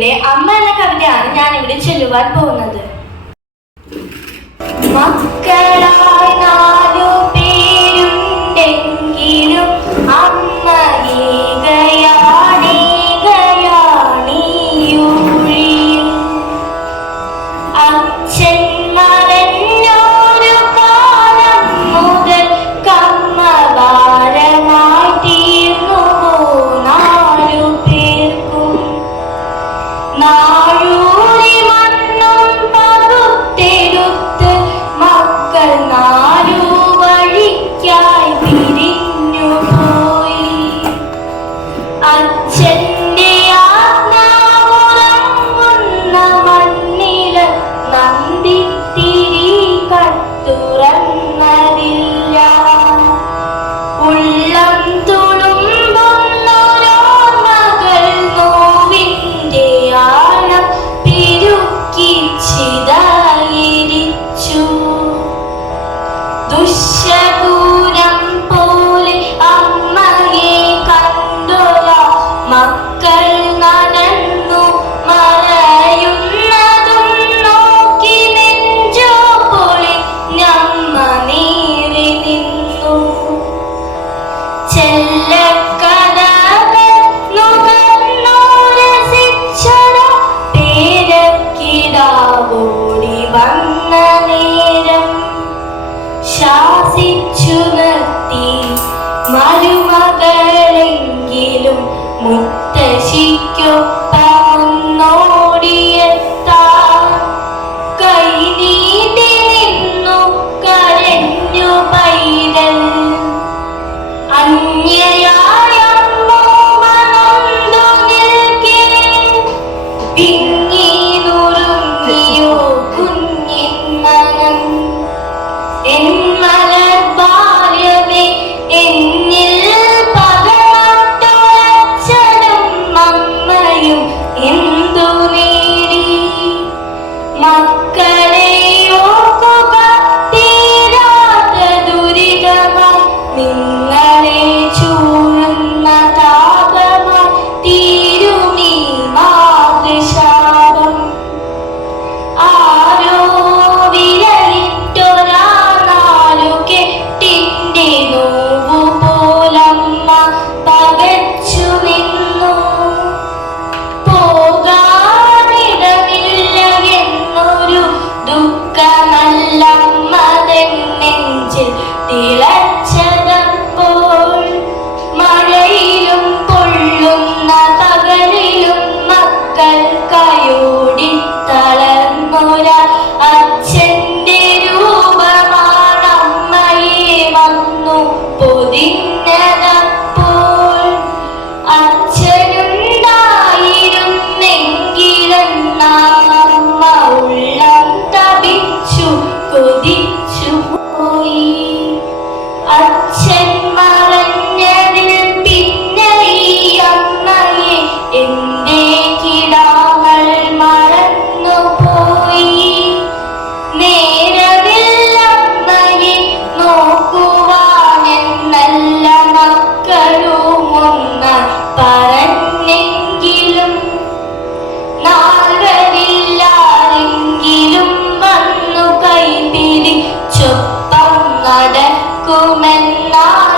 സുഭാഷ് അമ്മ എന്ന കവിതയാണ് ഞാൻ ഇവിടെ ചൊല്ലുവാൻ പോകുന്നത്. മക്കളായി Puxa! của mình đó.